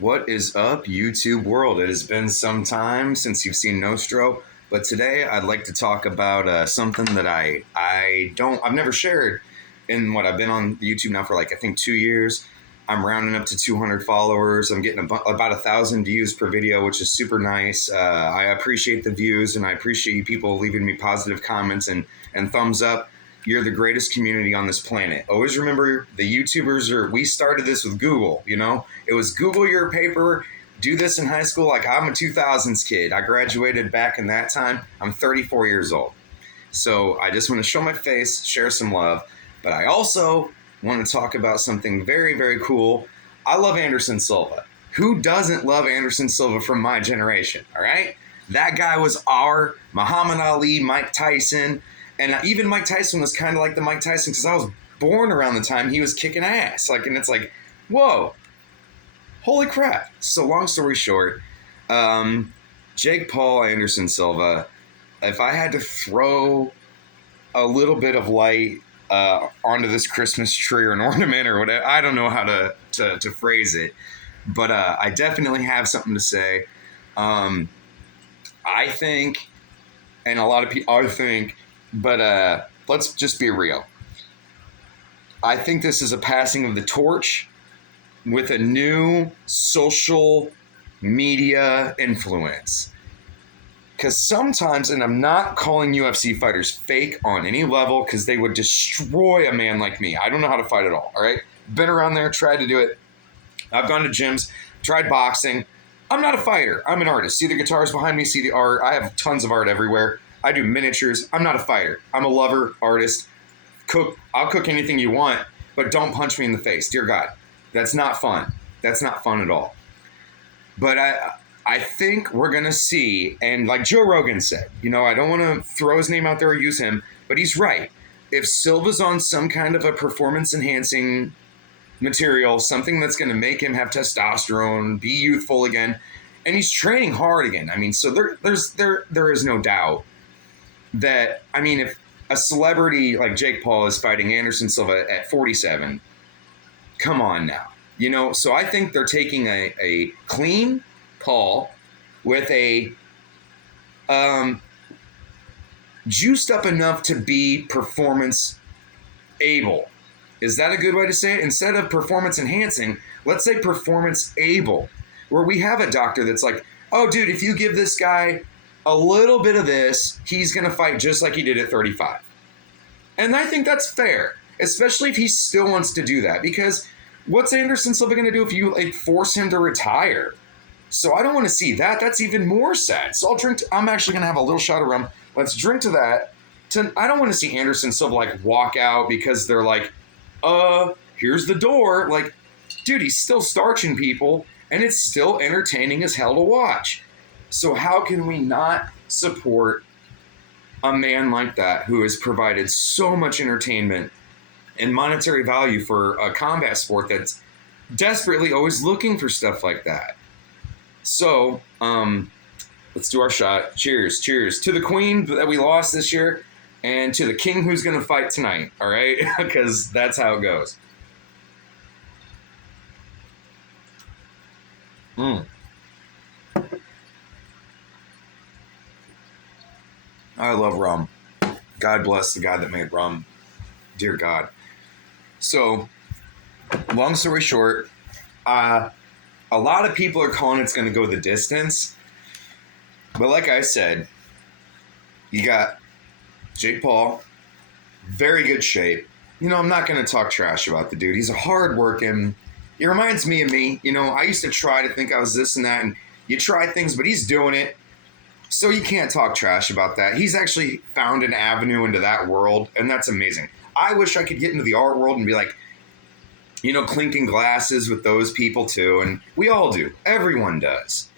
What is up, YouTube world? It has been some time since you've seen Nostro, but today I'd like to talk about something that I've never shared in what I've been on YouTube now for like I think 2 years. I'm rounding up to 200 followers. I'm getting about 1,000 views per video, which is super nice. I appreciate the views and I appreciate you people leaving me positive comments and thumbs up. You're the greatest community on this planet. Always remember the YouTubers we started this with Google, you know? It was Google your paper, do this in high school. Like I'm a 2000s kid. I graduated back in that time. I'm 34 years old. So I just want to show my face, share some love. But I also want to talk about something very, very cool. I love Anderson Silva. Who doesn't love Anderson Silva from my generation, all right? That guy was our Muhammad Ali, Mike Tyson. And even Mike Tyson was kind of like the Mike Tyson because I was born around the time he was kicking ass. And it's like, whoa, holy crap. So long story short, Jake Paul, Anderson Silva, if I had to throw a little bit of light onto this Christmas tree or an ornament or whatever, I don't know how to phrase it, but I definitely have something to say. I think, and a lot of people think, but let's just be real. I think this is a passing of the torch with a new social media influence. Because sometimes, and I'm not calling UFC fighters fake on any level because they would destroy a man like me. I don't know how to fight at all right? Been around there, tried to do it. I've gone to gyms, tried boxing. I'm not a fighter. I'm an artist. See the guitars behind me, see the art. I have tons of art everywhere. I do miniatures. I'm not a fighter. I'm a lover, artist. I'll cook anything you want, but don't punch me in the face. Dear God, that's not fun. That's not fun at all. But I think we're going to see, and like Joe Rogan said, you know, I don't want to throw his name out there or use him, but he's right. If Silva's on some kind of a performance-enhancing material, something that's going to make him have testosterone, be youthful again, and he's training hard again. I mean, so there is no doubt that, I mean, if a celebrity like Jake Paul is fighting Anderson Silva at 47, come on now. You know, so I think they're taking a clean Paul with a juiced up enough to be performance able. Is that a good way to say it? Instead of performance enhancing, let's say performance able, where we have a doctor that's like, oh, dude, if you give this guy a little bit of this, he's going to fight just like he did at 35. And I think that's fair, especially if he still wants to do that, because what's Anderson Silva going to do if you force him to retire? So I don't want to see that. That's even more sad. So I'm actually going to have a little shot of rum. Let's drink to that. I don't want to see Anderson Silva walk out because they're like, here's the door. Like, dude, he's still starching people and it's still entertaining as hell to watch. So how can we not support a man like that who has provided so much entertainment and monetary value for a combat sport that's desperately always looking for stuff like that? So, let's do our shot. Cheers. Cheers to the queen that we lost this year and to the king who's going to fight tonight, all right? Because that's how it goes. I love rum. God bless the guy that made rum. Dear God. So, long story short, a lot of people are calling it's going to go the distance. But like I said, you got Jake Paul, very good shape. You know, I'm not going to talk trash about the dude. He's a hard-working. He reminds me of me. You know, I used to try to think I was this and that, and you try things, but he's doing it. So you can't talk trash about that. He's actually found an avenue into that world, and that's amazing. I wish I could get into the art world and be like, you know, clinking glasses with those people too, and we all do. Everyone does.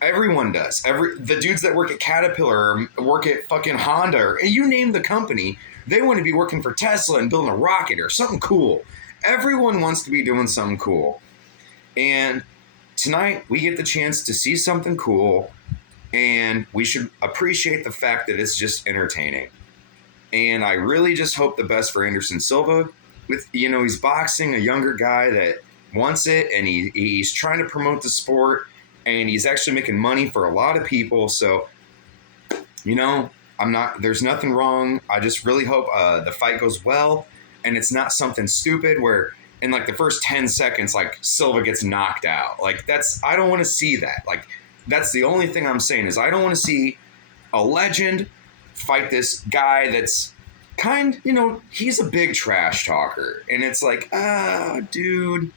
Everyone does. The dudes that work at Caterpillar or work at fucking Honda, or you name the company, they want to be working for Tesla and building a rocket or something cool. Everyone wants to be doing something cool. And tonight we get the chance to see something cool, and we should appreciate the fact that it's just entertaining. And I really just hope the best for Anderson Silva. With, you know, he's boxing a younger guy that wants it, and he's trying to promote the sport, and he's actually making money for a lot of people. So, there's nothing wrong. I just really hope the fight goes well, and it's not something stupid where in like the first 10 seconds, like Silva gets knocked out. Like I don't want to see that. Like that's the only thing I'm saying is I don't want to see a legend fight this guy that's he's a big trash talker. And it's like, dude,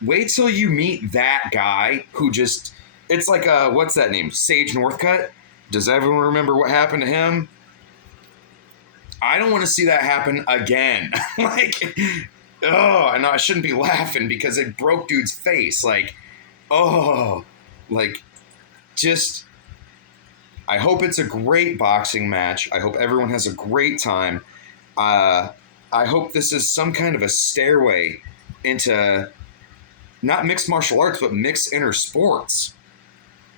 wait till you meet that guy who just, it's like, what's that name? Sage Northcutt? Does everyone remember what happened to him? I don't want to see that happen again. And I shouldn't be laughing because it broke dude's face. I hope it's a great boxing match. I hope everyone has a great time. I hope this is some kind of a stairway into not mixed martial arts, but mixed inter sports,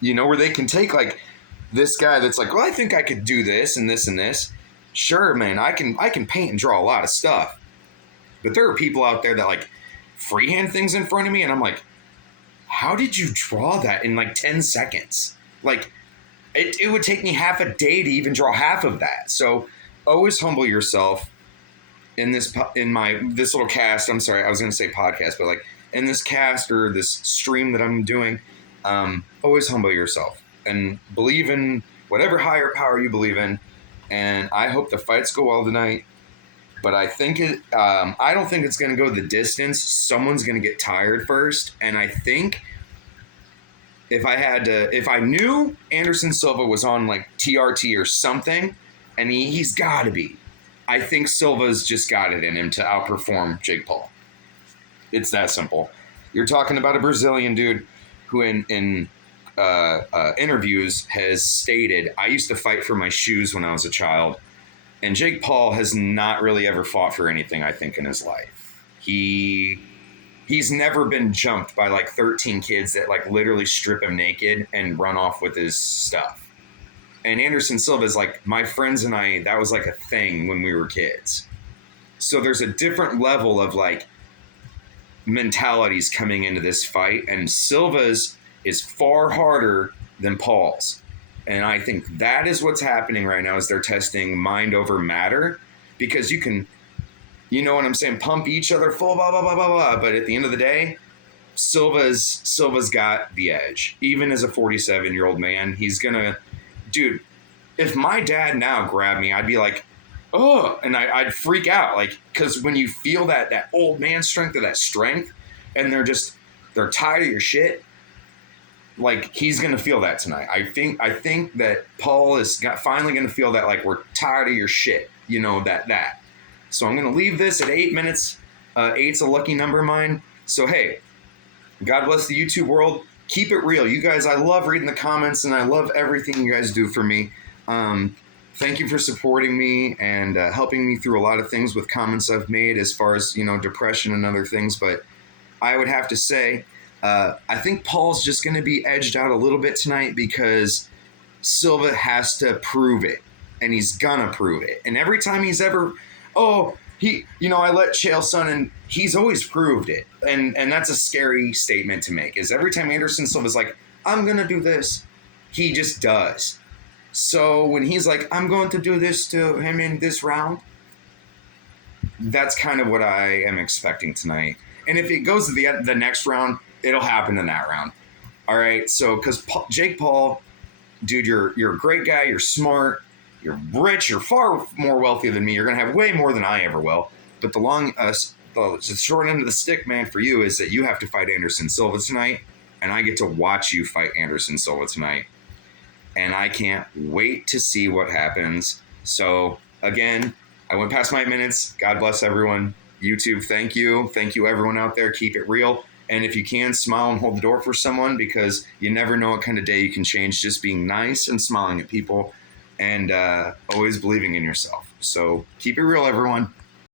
where they can take like this guy that's like, well, I think I could do this and this and this. Sure, man, I can paint and draw a lot of stuff. But there are people out there that like freehand things in front of me, and I'm like, how did you draw that in like 10 seconds? Like, it would take me half a day to even draw half of that. So always humble yourself in this little cast. I'm sorry, I was going to say podcast, but like in this cast or this stream that I'm doing, always humble yourself and believe in whatever higher power you believe in. And I hope the fights go well tonight. But I don't think it's going to go the distance. Someone's going to get tired first. And I think if I knew Anderson Silva was on like TRT or something, and he's got to be, I think Silva's just got it in him to outperform Jake Paul. It's that simple. You're talking about a Brazilian dude who in interviews has stated, I used to fight for my shoes when I was a child. And Jake Paul has not really ever fought for anything, I think, in his life. He's never been jumped by like 13 kids that like literally strip him naked and run off with his stuff. And Anderson Silva is like, my friends and I, that was like a thing when we were kids. So there's a different level of like mentalities coming into this fight. And Silva's is far harder than Paul's. And I think that is what's happening right now is they're testing mind over matter, because you can, you know what I'm saying, pump each other full, blah, blah, blah, blah, blah. But at the end of the day, Silva's got the edge. Even as a 47-year-old man, he's going to, dude, if my dad now grabbed me, I'd be like, oh, and I'd freak out. Like, because when you feel that old man strength or that strength, and they're tired of your shit, like, he's going to feel that tonight. I think that Paul is finally going to feel that, like, we're tired of your shit, that. So I'm going to leave this at 8 minutes. 8's a lucky number of mine. So, hey, God bless the YouTube world. Keep it real. You guys, I love reading the comments, and I love everything you guys do for me. Thank you for supporting me and helping me through a lot of things with comments I've made as far as, depression and other things. But I would have to say, I think Paul's just going to be edged out a little bit tonight because Silva has to prove it, and he's going to prove it. And every time he's ever, I let Chael Sonnen, and he's always proved it. And that's a scary statement to make, is every time Anderson Silva's like, I'm going to do this, he just does. So when he's like, I'm going to do this to him in this round, that's kind of what I am expecting tonight. And if it goes to the next round, it'll happen in that round. All right. So, because Jake Paul, dude, you're a great guy. You're smart. You're rich. You're far more wealthy than me. You're going to have way more than I ever will. But the short end of the stick, man, for you is that you have to fight Anderson Silva tonight. And I get to watch you fight Anderson Silva tonight. And I can't wait to see what happens. So, again, I went past my 8 minutes. God bless everyone. YouTube, thank you. Thank you, everyone out there. Keep it real. And if you can, smile and hold the door for someone, because you never know what kind of day you can change just being nice and smiling at people and always believing in yourself. So keep it real, everyone.